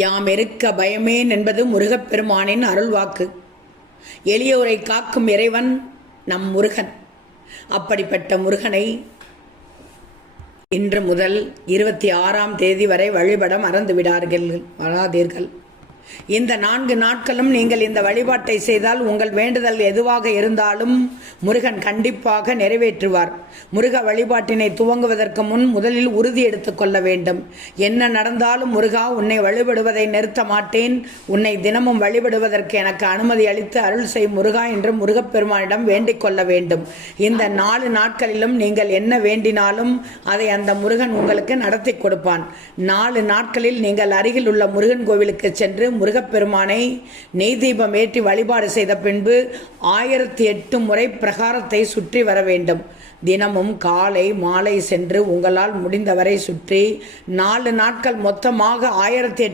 யாம் இருக்க பயமேன் என்பது முருகப்பெருமானின் அருள்வாக்கு. எளியோரை காக்கும் இறைவன் நம் முருகன். அப்படிப்பட்ட முருகனை இன்று முதல் 26ஆம் தேதி வரை வழிபட வராதீர்கள். இந்த 4 நாட்களும் நீங்கள் இந்த வழிபாட்டை செய்தால் உங்கள் வேண்டுதல் எதுவாக இருந்தாலும் முருகன் கண்டிப்பாக நிறைவேற்றுவார். முருக வழிபாட்டினை துவங்குவதற்கு முன் முதலில் உறுதி எடுத்துக்கொள்ள வேண்டும். என்ன நடந்தாலும் முருகா, உன்னை வழிபடுவதை நிறுத்த மாட்டேன், உன்னை தினமும் வழிபடுவதற்கு எனக்கு அனுமதி அளித்து அருள் செய் முருகா என்று முருகப்பெருமானிடம் வேண்டிக் கொள்ள வேண்டும். இந்த 4 நாட்களிலும் நீங்கள் என்ன வேண்டினாலும் அதை அந்த முருகன் உங்களுக்கு நடத்தி கொடுப்பான். 4 நாட்களில் நீங்கள் அருகில் உள்ள முருகன் கோவிலுக்கு சென்று முருகப்பெருமானை நெய் தீபம் ஏற்றி வழிபாடு செய்த பின்பு 1008 முறை பிரகாரத்தை சுற்றி வர வேண்டும். தினமும் காலை மாலை சென்று உங்களால் முடிந்தவரை சுற்றி 4 நாட்கள் மொத்தமாக 1008